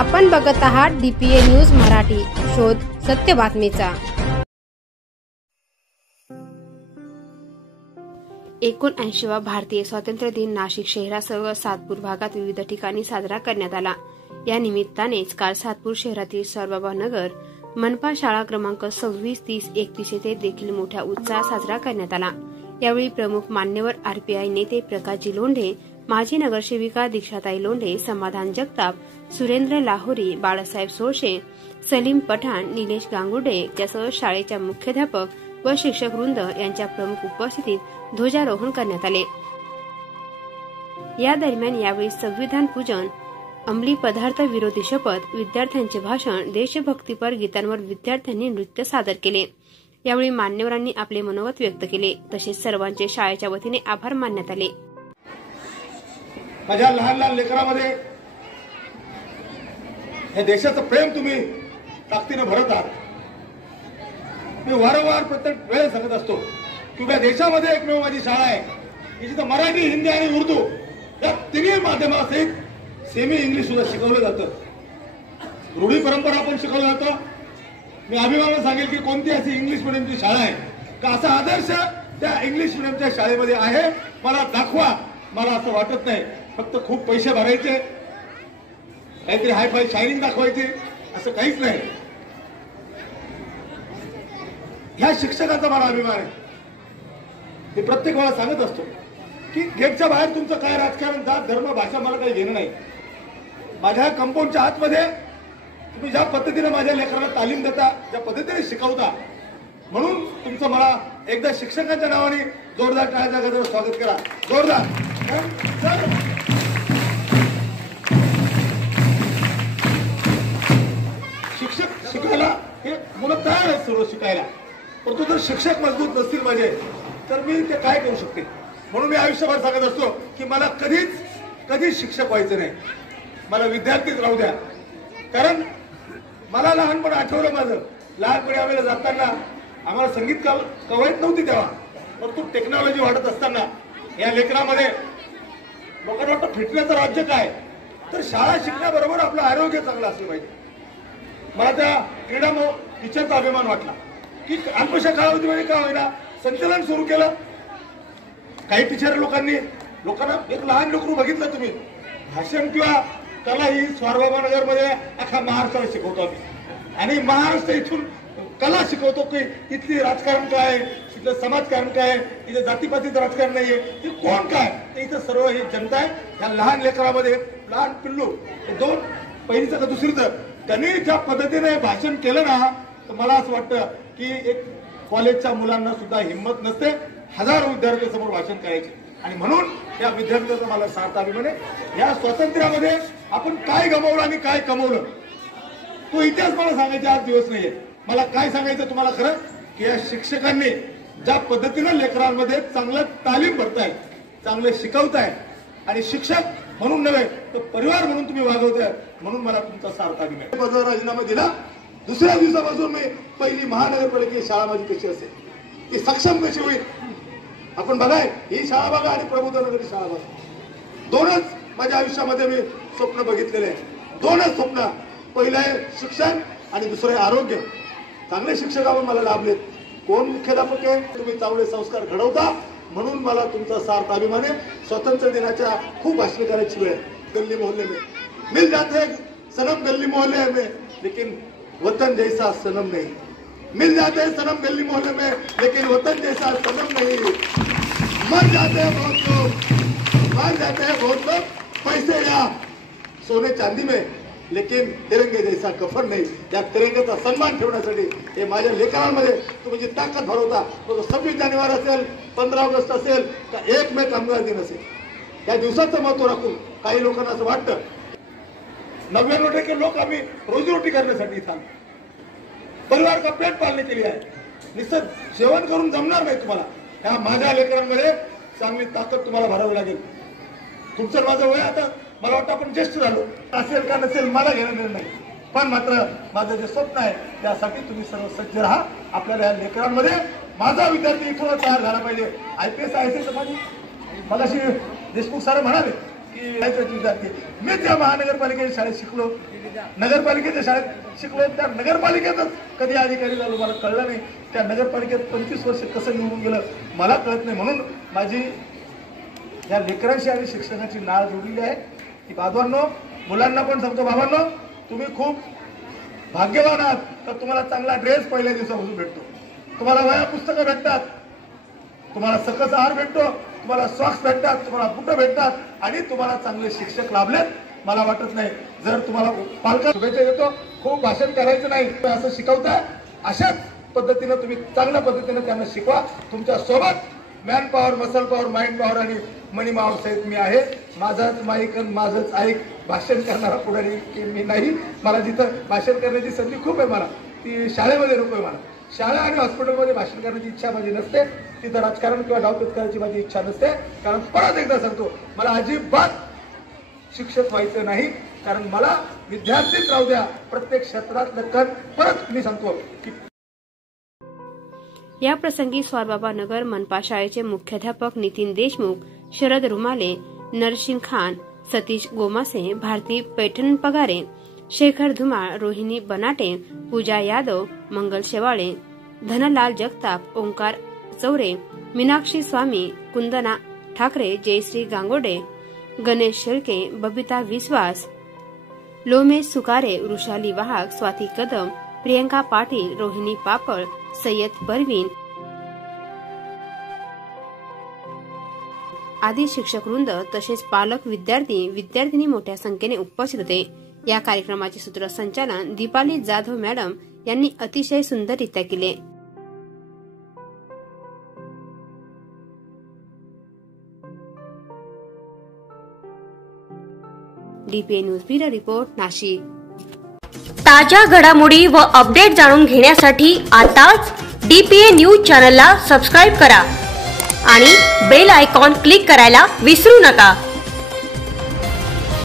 आपण बघत आहात DPA न्यूज मराठी, शोध सत्य बातमीचा। 79वा भारतीय स्वातंत्र्य दिन नाशिक शहरासह सातपूर भागात विविध ठिकाणी साजरा करण्यात आला। या निमित्तानेच काल सातपूर शहरातील साईबाबा नगर, मनपा शाळा क्रमांक 26, 30, 31 येथे देखील मोठ्या उत्साहात साजरा करण्यात आला। यावेळी प्रमुख मान्यवर RPI नेते प्रकाशजी लोंढे, माजी नगरसेविका दीक्षाताई लोंढे, समाधान जगताप, सुरेंद्र लाहोरी, बाळासाहेब सोळशे, सलीम पठाण, निलेश गांगुर्डे यासह शाळेच्या मुख्याध्यापक व शिक्षक वृंद यांच्या प्रमुख उपस्थितीत ध्वजारोहण करण्यात आले। या दरम्यान यावेळी संविधान पूजन, अंमली पदार्थ विरोधी शपथ, विद्यार्थ्यांचे भाषण, देशभक्तीपर गीतांवर विद्यार्थ्यांनी नृत्य सादर केले। यावेळी मान्यवरांनी आपले मनोगत व्यक्त केले, तसेच सर्वांचे शाळेच्या वतीने आभार मानण्यात आले। माझ्या लहान लहान लेकरांमध्ये हे देशाचं प्रेम तुम्ही ताकदीने भरत आहात। मी वारंवार प्रत्येक वेळेस सांगत असतो की उभ्या देशामध्ये एकमेव माझी शाळा आहे की जिथे मराठी, हिंदी आणि उर्दू या तिन्ही माध्यमासहित सेमी इंग्लिश सुद्धा शिकवलं जातं। रूढी परंपरा पण शिकवलं जातं। मी अभिमानाने सांगेल की कोणती अशी इंग्लिश मिडियमची शाळा आहे का असा आदर्श त्या इंग्लिश मिडियमच्या शाळेमध्ये आहे मला दाखवा। मला असं वाटत नाही फक्त खूप पैसे भरायचे, काहीतरी हाय फाय शायनिंग दाखवायची, असं काहीच नाही। ह्या शिक्षकाचा मला अभिमान आहे। मी प्रत्येक वेळा सांगत असतो की गेटच्या बाहेर तुमचं काय राजकारण, जात, धर्म, भाषा मला काही घेणं नाही। माझ्या कंपाऊंडच्या आतमध्ये तुम्ही ज्या पद्धतीने माझ्या लेकरांना तालीम देता, ज्या पद्धतीने शिकवता, म्हणून तुमचं मला एकदा शिक्षकांच्या नावाने जोरदार टाळ्याच्या गजरात स्वागत करा, जोरदार। शिक्षक शिकायला हे मुलं तयार आहेत सर्व शिकायला, परंतु जर शिक्षक मजबूत नसतील माझे तर मी ते काय करू शकते। म्हणून मी आयुष्यभर सांगत असतो की मला कधीच शिक्षक व्हायचं नाही, मला विद्यार्थीच राहू द्या। कारण मला लहानपण आठवलं माझं लहानपणी आम्हाला जाताना आम्हाला संगीत कवायत नव्हती तेव्हा, परंतु टेक्नॉलॉजी वाढत असताना या लेकरामध्ये लोकांना वाटतं फिटण्याचं राज्य काय, तर शाळा शिकण्याबरोबर आपलं आरोग्य चांगलं असलं पाहिजे। मला त्या क्रीडा टीचरचा अभिमान वाटला की अल्पशा कालावधीमध्ये का होईना संचलन सुरू केलं। काही टीचर लोकांना एक लहान लेकरू बघितलं तुम्ही, भाषण किंवा कला ही साईबाबा नगर मध्ये अख्खा महाराष्ट्राला शिकवतो आम्ही, आणि महाराष्ट्र इथून कला शिकवतो की इथली राजकारण काय, इथलं समाजकारण काय, इथं जातीपातीचं राजकारण नाहीये, हे कोण काय, इथं सर्व ही जनता आहे। ह्या लहान लेकरामध्ये लहान पिल्लू, दोन पहिलीचं का दुसरीचं, त्यांनी ज्या पद्धतीने भाषण केलं ना, तर मला असं वाटतं की एक कॉलेजच्या मुलांना सुद्धा हिंमत नसते हजारो विद्यार्थ्यांसमोर भाषण करायचे। आणि म्हणून या विद्यार्थ्यांचा मला सार्थ अभिमान आहे। या स्वातंत्र्यामध्ये आपण काय गमावलं आणि काय कमवलं तो इतिहास मला सांगायचा आज दिवस नाहीये। मला काय सांगायचं तुम्हाला खरं की या शिक्षकांनी ज्या पद्धतीने लेकरांमध्ये चांगलं तालीम भरताय, चांगले शिकवताय, आणि शिक्षक म्हणून नव्हे तर परिवार म्हणून तुम्ही वागवताय, म्हणून मला तुमचा सार्थ अभिमान आहे। राजीनामा दिला, दुसऱ्या दिवसापासून मी पहिली महानगरपालिकेची शाळा माझी कशी असेल, ती सक्षम कशी होईल आपण बघाय। ही शाळा बघा आणि प्रबोधनगरी शाळा बघा, दोनच माझ्या आयुष्यामध्ये मी स्वप्न बघितलेले आहे, दोनच स्वप्न। पहिलं आहे शिक्षण आणि दुसरं आहे आरोग्य। चांगले शिक्षक आपण मला लाभलेत, कोण मुख्याध्यापक आहे, तुम्ही चांगले संस्कार घडवता, म्हणून मला तुमचा सार्थ अभिमान आहे। स्वातंत्र्य दिनाच्या खूप भाषण करायची वेळ, गल्ली मोहल्ले में मिल जाते हैं सनम, गल्ली मोहल्ले में, लेकिन वतन जैसा सनम नहीं। मिल जाते हैं सनम गली मोहल्ले में, लेकिन वतन जैसा सनम नहीं। मर जाते हैं बहुत लोग, मर जाते हैं बहुत लोग पैसे या सोने चांदी में, लेकिन तिरंगे जैसा कफन नहीं। या तिरंग्याचा सन्मान ठेवण्यासाठी हे माझ्या लेकरांमध्ये तुम्ही जी ताकद भरवता, तो 26 जानेवारी असेल, 15 ऑगस्ट असेल का 1 मे कामगार दिन असेल, या दिवसाचं महत्व राखून काही लोकांना असं वाटतं 99% लोक आम्ही रोजीरोटी करण्यासाठी इथं, परिवार का पेट पालने के लिए आहे, निसत जेवण करून जमणार नाही तुम्हाला। ह्या माझ्या लेकरांमध्ये चांगली ताकद तुम्हाला भरावी लागेल। तुमचं माझं वय आता मला वाटतं आपण ज्येष्ठ झालो, असेल का नसेल मला घेणं नाही, पण मात्र माझं जे स्वप्न आहे त्यासाठी तुम्ही सर्व सज्ज राहा। आपल्याला या लेकरांमध्ये माझा विद्यार्थी इथून तयार झाला पाहिजे। IPS IAS पाहिजे। मगाशी देशमुख सर म्हणाले की विद्यार्थी. मी त्या महानगरपालिकेच्या शाळेत शिकलो, नगरपालिकेच्या शाळेत शिकलो. त्या नगरपालिकेतच कधी अधिकारी झालो मला कळलं नाही. त्या नगरपालिकेत 25 वर्ष कसं निवडून गेलं मला कळत नाही. म्हणून माझी या लेकरांशी आणि शिक्षणाची नाळ जोडलेली आहे की बाबांनो, मुलांना पण सांगतो, बाबांनो तुम्ही खूप भाग्यवान आहात तर तुम्हाला चांगला ड्रेस पहिल्या दिवसापासून भेटतो, तुम्हाला वह्या पुस्तकं भेटतात, तुम्हाला सकस आहार भेटतो, तुम्हाला सॉक्स भेटतात, तुम्हाला बुटं भेटतात आणि तुम्हाला चांगले शिक्षक लाभलेत. मला वाटत नाही जर तुम्हाला पालकांना शुभेच्छा देतो, खूप भाषण करायचं नाही असं शिकवताय, अशाच पद्धतीनं तुम्ही चांगल्या पद्धतीनं त्यांना शिकवा. तुमच्या सोबत man power, muscle power, mind power आणि मनी पॉवर सहित मी आहे. माझाच माईक माझंच ऐक भाषण करणारा पुढारी की मी नाही. मला जिथं भाषण करण्याची संधी खूप आहे, मला ती शाळेमध्ये नको आहे. मला शाळा आणि हॉस्पिटलमध्ये भाषण करण्याची इच्छा माझी नसते, तिथं राजकारण किंवा डावपेच करायची माझी इच्छा नसते. कारण परत एकदा सांगतो, मला अजिबात शिक्षक व्हायचं नाही. कारण मला विद्यार्थीच राहू द्या, प्रत्येक क्षेत्रातलं कर. परत मी सांगतो की या प्रसंगी स्वारबाबा नगर मनपा शाळेचे मुख्याध्यापक नितीन देशमुख, शरद रुमाले, नरसिंग खान, सतीश गोमासे, भारती पैठण पगारे, शेखर धुमाळ, रोहिणी बनाटे, पूजा यादव, मंगल शेवाळे, धनलाल जगताप, ओंकार चौरे, मीनाक्षी स्वामी, कुंदना ठाकरे, जयश्री गांगोडे, गणेश शेळके, बबिता विश्वास, लोमेश सुकारे, वृषाली वाहक, स्वाती कदम, प्रियंका पाटील, रोहिणी पापळ, सय्यद परवीन आदी शिक्षक वृंद तसेच पालक, विद्यार्थी, विद्यार्थिनी मोठ्या संख्येने उपस्थित होते. या कार्यक्रमाचे सूत्रसंचालन दीपाली जाधव मॅडम यांनी अतिशय सुंदररित्या केले. DPA news bureau report, Nashik. ताज्या घडामोडी व अपडेट जाणून घेण्यासाठी आताच डीपीए न्यूज चॅनलला सबस्क्राईब करा आणि बेल आयकॉन क्लिक करायला विसरू नका.